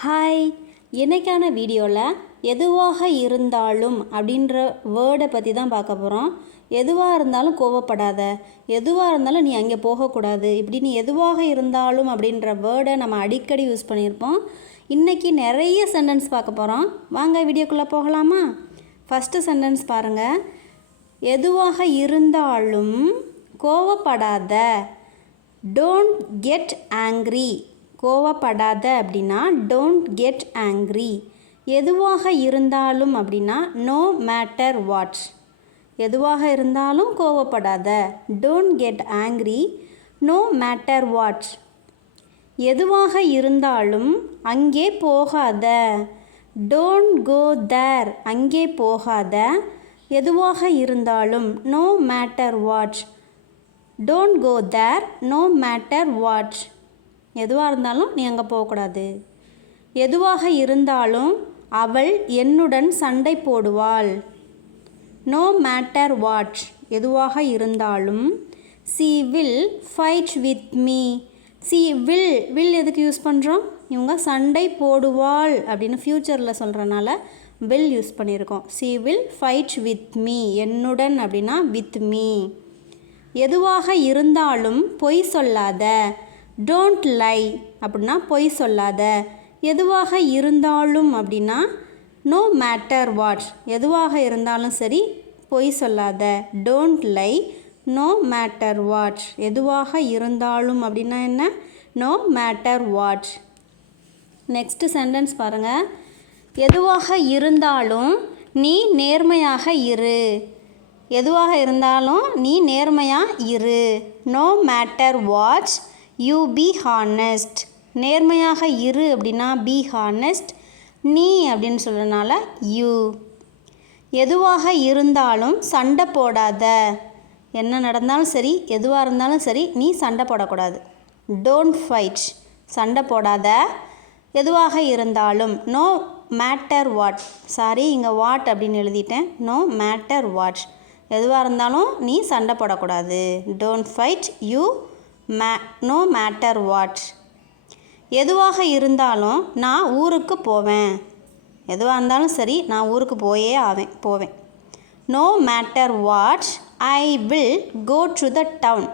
Hi இன்றைக்கான வீடியோவில் எதுவாக இருந்தாலும் அப்படின்ற வேர்டை பற்றி தான் பார்க்க போகிறோம் எதுவாக இருந்தாலும் கோவப்படாத எதுவாக இருந்தாலும் நீ அங்கே போகக்கூடாது இப்படி நீ எதுவாக இருந்தாலும் அப்படின்ற வேர்டை நம்ம அடிக்கடி யூஸ் பண்ணியிருப்போம். இன்றைக்கி நிறைய சென்டென்ஸ் பார்க்க போகிறோம் வாங்க வீடியோக்குள்ளே போகலாமா? ஃபஸ்ட்டு சென்டென்ஸ் பாருங்கள் எதுவாக இருந்தாலும் கோவப்படாத. டோன்ட் கெட் ஆங்க்ரி கோவப்படாத அப்படின்னா டோன்ட் கெட் ஆங்க்ரி எதுவாக இருந்தாலும் அப்படின்னா நோ மேட்டர் வாட்ஸ் எதுவாக இருந்தாலும் கோவப்படாத. Don't get angry no matter what's எதுவாக இருந்தாலும் அங்கே போகாத. டோன்ட் கோ தேர் அங்கே போகாத. எதுவாக இருந்தாலும் no matter what don't go there no matter what எதுவாக இருந்தாலும் நீ அங்கே போகக்கூடாது. எதுவாக இருந்தாலும் அவள் என்னுடன் சண்டை போடுவாள். நோ மேட்டர் வாட் எதுவாக இருந்தாலும் she will fight with me she will will எதுக்கு யூஸ் பண்ணுறோம் இவங்க சண்டை போடுவாள் அப்படின்னு ஃப்யூச்சரில் சொல்கிறனால வில் யூஸ் பண்ணியிருக்கோம். She will fight with me என்னுடன் அப்படின்னா வித் மீ எதுவாக இருந்தாலும் பொய் சொல்லாத. டோன்ட் லை அப்படின்னா பொய் சொல்லாத. எதுவாக இருந்தாலும் அப்படின்னா நோ மேட்டர் வாட் எதுவாக இருந்தாலும் சரி பொய் சொல்லாத. Don't lie no matter what எதுவாக இருந்தாலும் அப்படின்னா என்ன? No matter what next sentence பாருங்கள் எதுவாக இருந்தாலும் நீ நேர்மையாக இரு. எதுவாக இருந்தாலும் நீ நேர்மையாக இரு. No matter what you be honest நேர்மையாக இரு அப்படின்னா பி ஹானஸ்ட் நீ அப்படின்னு சொல்கிறனால யூ எதுவாக இருந்தாலும் சண்டை போடாத. என்ன நடந்தாலும் சரி எதுவாக இருந்தாலும் சரி நீ சண்டை போடக்கூடாது. டோன்ட் ஃபைட் சண்டை போடாத. எதுவாக இருந்தாலும் நோ மேட்டர் வாட் சாரி இங்கே வாட் அப்படின்னு எழுதிட்டேன். நோ மேட்டர் வாட் எதுவாக இருந்தாலும் நீ சண்டை போடக்கூடாது. Don't fight you may no matter what எதுவாக இருந்தாலும் நான் ஊருக்கு போவேன். எதுவாக இருந்தாலும் சரி நான் ஊருக்கு போயே ஆவேன் போவேன். No matter what I will go to the town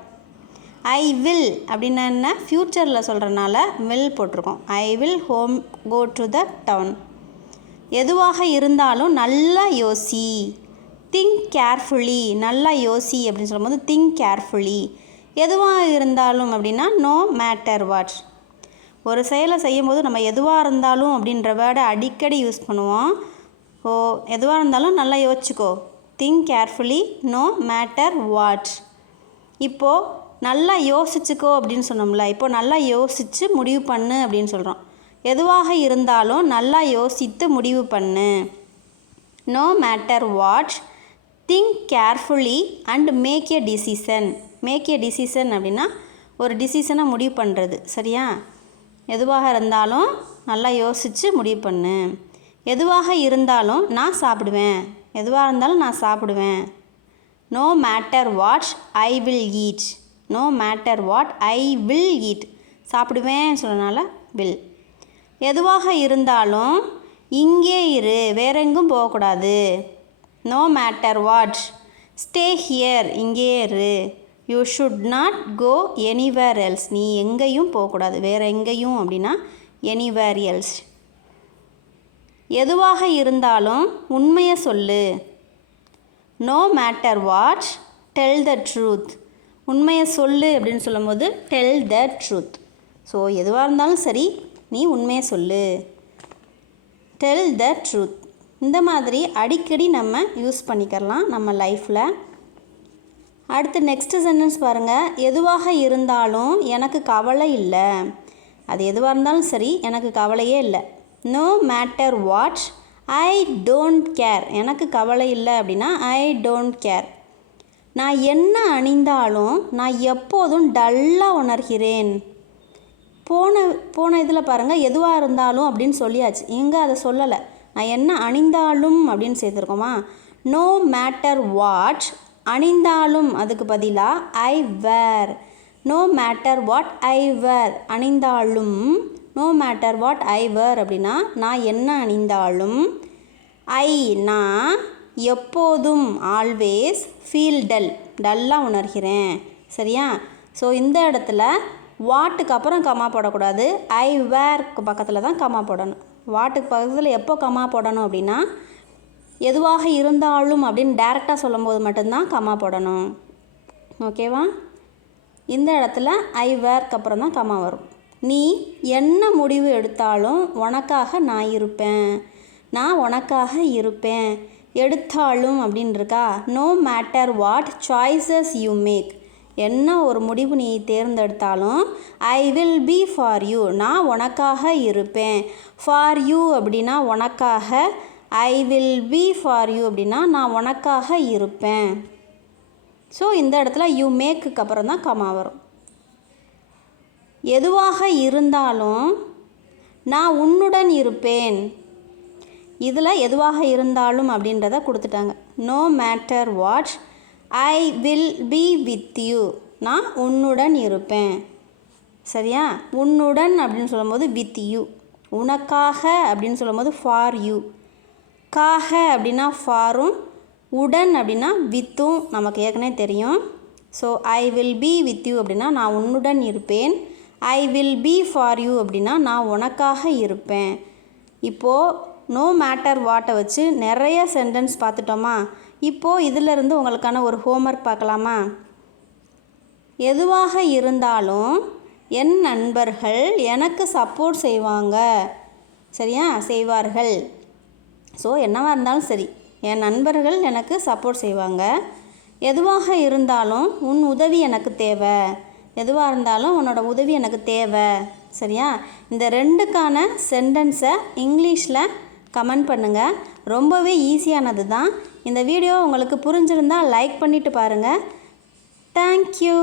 I will அப்படின்னா என்ன? ஃப்யூச்சரில் சொல்கிறனால வில் போட்டிருக்கோம். I will home go to the town எதுவாக இருந்தாலும் நல்லா யோசி. திங்க் கேர்ஃபுல்லி நல்லா யோசி அப்படின்னு சொல்லும்போது திங்க் கேர்ஃபுல்லி எதுவாக இருந்தாலும் அப்படின்னா நோ மேட்டர் வாட் ஒரு செயலை செய்யும்போது நம்ம எதுவாக இருந்தாலும் அப்படின்ற வேர்டை அடிக்கடி யூஸ் பண்ணுவோம். ஓ எதுவாக இருந்தாலும் நல்லா யோசிச்சுக்கோ. Think carefully no matter what இப்போது நல்லா யோசிச்சுக்கோ அப்படின்னு சொன்னோம்ல இப்போது நல்லா யோசித்து முடிவு பண்ணு அப்படின்னு சொல்கிறோம் எதுவாக இருந்தாலும் நல்லா யோசித்து முடிவு பண்ணு. No matter what think carefully and make a decision make a decision அப்படின்னா ஒரு டிசிஷனை முடிவு பண்ணுறது சரியா? எதுவாக இருந்தாலும் நல்லா யோசித்து முடிவு பண்ணு. எதுவாக இருந்தாலும் நான் சாப்பிடுவேன். எதுவாக இருந்தாலும் நான் சாப்பிடுவேன். No matter what I will eat no matter what I will eat சாப்பிடுவேன் சொன்னனால வில் எதுவாக இருந்தாலும் இங்கே இரு. வேற எங்கும் போகக்கூடாது. No matter what stay here இங்கே இரு. You should not go anywhere else நீ எங்கேயும் போகக்கூடாது. வேறு எங்கேயும் அப்படின்னா எனிவேர் எல்ஸ் எதுவாக இருந்தாலும் உண்மையை சொல்லு. No matter what tell the truth உண்மையை சொல்லு அப்படின்னு சொல்லும்போது டெல் த ட்ரூத் ஸோ எதுவாக இருந்தாலும் சரி நீ உண்மையை சொல்லு. டெல் த ட்ரூத் இந்த மாதிரி அடிக்கடி நம்ம யூஸ் பண்ணிக்கலாம் நம்ம லைஃப்பில் அடுத்து நெக்ஸ்ட்டு சென்டென்ஸ் பாருங்கள் எதுவாக இருந்தாலும் எனக்கு கவலை இல்லை. அது எதுவாக இருந்தாலும் சரி எனக்கு கவலையே இல்லை. No matter what I don't care எனக்கு கவலை இல்லை அப்படின்னா ஐ டோன்ட் கேர் நான் என்ன அணிந்தாலும் நான் எப்போதும் டல்லாக உணர்கிறேன். போன போன இதில் பாருங்கள் எதுவாக இருந்தாலும் அப்படின்னு சொல்லியாச்சு. எங்கே அதை சொல்லலை. நான் என்ன அணிந்தாலும் அப்படின்னு சேர்த்துருக்கோமா? நோ மேட்டர் வாட் அணிந்தாலும் அதுக்கு பதிலாக I wear no matter what I wear அணிந்தாலும் no matter what I wear அப்படின்னா நான் என்ன அணிந்தாலும் ஐ நான் எப்போதும் ஆல்வேஸ் ஃபீல் டல் டல்லாக உணர்கிறேன். சரியா? ஸோ இந்த இடத்துல வாட்டுக்கு அப்புறம் கமா போடக்கூடாது. ஐ வேர்க்கு பக்கத்தில் தான் கம்மா போடணும். வாட்டுக்கு பக்கத்தில் எப்போ கம்மா போடணும் அப்படின்னா எதுவாக இருந்தாலும் அப்படின்னு டேரெக்டாக சொல்லும்போது மட்டும்தான் கம்மா போடணும். ஓகேவா இந்த இடத்துல ஐ வேர்க்கு அப்புறம் தான் கம்மா வரும். நீ என்ன முடிவு எடுத்தாலும் உனக்காக நான் இருப்பேன். நான் உனக்காக இருப்பேன். எடுத்தாலும் அப்படின்னு இருக்கா no matter what choices you make என்ன ஒரு முடிவு நீ தேர்ந்தெடுத்தாலும் I will be for you நான் உனக்காக இருப்பேன். ஃபார் யூ அப்படின்னா உனக்காக I will be for you அப்படின்னா நான் உனக்காக இருப்பேன். ஸோ இந்த இடத்துல யூ மேக்குக்கு அப்புறம் தான் கமா வரும். எதுவாக இருந்தாலும் நான் உன்னுடன் இருப்பேன். இதில் எதுவாக இருந்தாலும் அப்படின்றத கொடுத்துட்டாங்க. No matter what I will be with you நான் உன்னுடன் இருப்பேன். சரியா? உன்னுடன் அப்படின்னு சொல்லும்போது வித் யூ உனக்காக அப்படின்னு சொல்லும்போது ஃபார் யூ காக அப்படின்னா ஃபாரும் உடன் அப்படின்னா வித்தும் நமக்கு ஏற்கனவே தெரியும். So I will be with you அப்படின்னா நான் உன்னுடன் இருப்பேன். I will be for you அப்படின்னா நான் உனக்காக இருப்பேன். இப்போது நோ மேட்டர் வாட்டை வச்சு நிறைய சென்டென்ஸ் பார்த்துட்டோமா? இப்போது இதிலிருந்து உங்களுக்கான ஒரு ஹோம்ஒர்க் பார்க்கலாமா? எதுவாக இருந்தாலும் என் நண்பர்கள் எனக்கு சப்போர்ட் செய்வாங்க. சரியா? செய்வார்கள். ஸோ என்னவாக இருந்தாலும் சரி என் நண்பர்கள் எனக்கு சப்போர்ட் செய்வாங்க. எதுவாக இருந்தாலும் உன் உதவி எனக்கு தேவை. எதுவாக இருந்தாலும் உன்னோட உதவி எனக்கு தேவை. சரியா? இந்த ரெண்டுக்கான சென்டென்ஸை இங்கிலீஷில் கமெண்ட் பண்ணுங்கள் ரொம்பவே ஈஸியானது தான். இந்த வீடியோ உங்களுக்கு புரிஞ்சிருந்தால் லைக் பண்ணிவிட்டு பாருங்கள் தேங்க்யூ